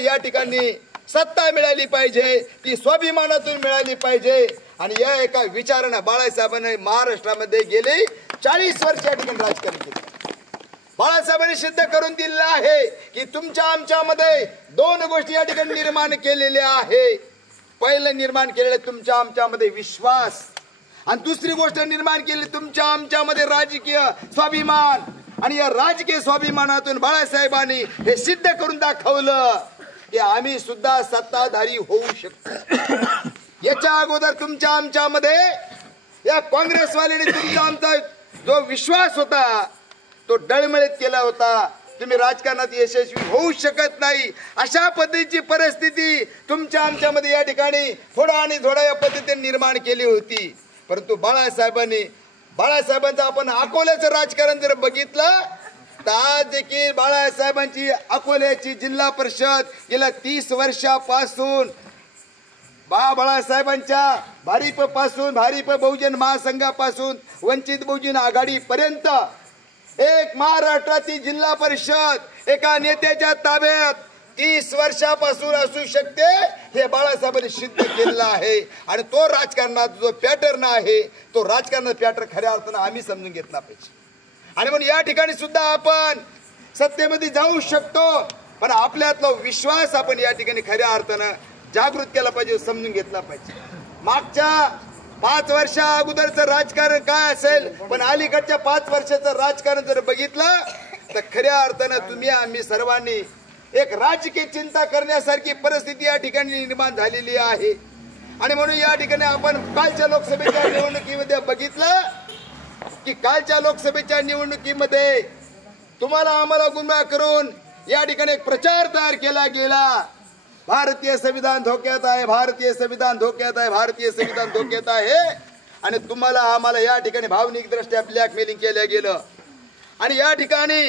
या ठिकाणी सत्ता मिळाली पाहिजे, ती स्वाभिमानातून मिळाली पाहिजे। आणि या एका विचाराने बाळासाहेबांनी महाराष्ट्रामध्ये गेले 40 वर्ष या ठिकाणी राजकारण केले। बाळासाहेबांनी सिद्ध करून दिलेलं आहे की तुमच्या आमच्यामध्ये दोन गोष्टी या ठिकाणी निर्माण केलेल्या आहे। पहिलं निर्माण केलेलं तुमच्या आमच्यामध्ये विश्वास, आणि दुसरी गोष्ट निर्माण केली तुमच्या आमच्यामध्ये राजकीय स्वाभिमान। आणि या राजकीय स्वाभिमानातून बाळासाहेबांनी हे सिद्ध करून दाखवलं की आम्ही सुद्धा सत्ताधारी होऊ शकतो। याच्या अगोदर तुमच्या आमच्यामध्ये या काँग्रेसवाल्यांनी तुमचा आमचा जो विश्वास होता तो डळमळीत केला होता। तुम्ही राजकारणात यशस्वी होऊ शकत नाही अशा पद्धतीची परिस्थिती तुमच्या आमच्यामध्ये या ठिकाणी थोडा आणि थोडा या पद्धतीने निर्माण केली होती। परंतु बाळासाहेबांचं आपण अकोल्याचं राजकारण जर बघितलं तर आज देखील बाळासाहेबांची अकोल्याची जिल्हा परिषद गेल्या 30 वर्षापासून बाळासाहेबांच्या भारिप बहुजन महासंघापासून वंचित बहुजन आघाडी पर्यंत एक महाराष्ट्रातील जिल्हा परिषद एका नेत्याच्या ताब्यात 30 वर्षापासून असू शकते हे बाळासाहेबांनी सिद्ध केलेलं आहे। आणि तो राजकारणात जो पॅटर्न आहे तो राजकारणाचा पॅटर्न खऱ्या अर्थानं आम्ही समजून घेतला पाहिजे। आणि म्हणून या ठिकाणी सुद्धा आपण सत्तेमध्ये जाऊ शकतो, पण आपल्यातला विश्वास आपण या ठिकाणी खऱ्या अर्थानं जागृत केला पाहिजे, समजून घेतला पाहिजे। मागच्या 5 वर्षा अगोदरचं राजकारण काय असेल, पण अलीकडच्या 5 वर्षाचं राजकारण जर बघितलं तर खऱ्या अर्थानं तुम्ही आम्ही सर्वांनी एक राजकीय चिंता करण्यासारखी परिस्थिती या ठिकाणी निर्माण झालेली आहे। आणि म्हणून या ठिकाणी आपण कालच्या लोकसभेच्या निवडणुकीमध्ये बघितलं की कालच्या लोकसभेच्या निवडणुकीमध्ये तुम्हाला आम्हाला गुमराह करून या ठिकाणी एक प्रचार तयार केला गेला, भारतीय संविधान धोक्यात आहे, भारतीय संविधान धोक्यात आहे, भारतीय संविधान धोक्यात आहे। आणि तुम्हाला आम्हाला या ठिकाणी भावनिक दृष्ट्या ब्लॅकमेलिंग केलं गेलं। आणि या ठिकाणी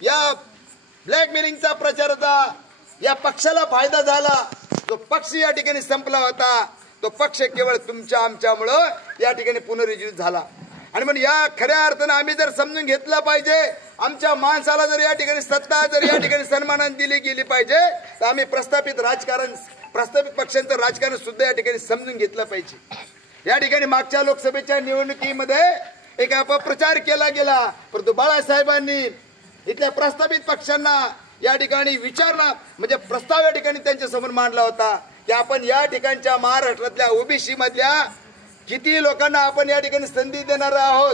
या ब्लॅकमेलिंगचा प्रचाराचा या पक्षाला फायदा झाला। तो पक्ष या ठिकाणी संपला होता, तो पक्ष केवळ तुमच्या आमच्यामुळं या ठिकाणी पुनरुज्जीवित झाला। आणि म्हणून या खऱ्या अर्थानं आम्ही जर समजून घेतलं पाहिजे, आमच्या माणसाला जर या ठिकाणी सत्ता जर या ठिकाणी सन्मानाने दिली गेली पाहिजे तर आम्ही प्रस्थापित पक्षांचं राजकारण सुद्धा या ठिकाणी समजून घेतलं पाहिजे। या ठिकाणी मागच्या लोकसभेच्या निवडणुकीमध्ये एक अपप्रचार केला गेला, परंतु बाळासाहेबांनी इथल्या प्रस्थापित पक्षांना या ठिकाणी विचारणा म्हणजे प्रस्ताव या ठिकाणी त्यांच्या समोर मांडला होता की आपण या ठिकाणच्या महाराष्ट्रातल्या ओबीसी मधल्या किती लोकांना आपण या ठिकाणी संधी देणार आहोत,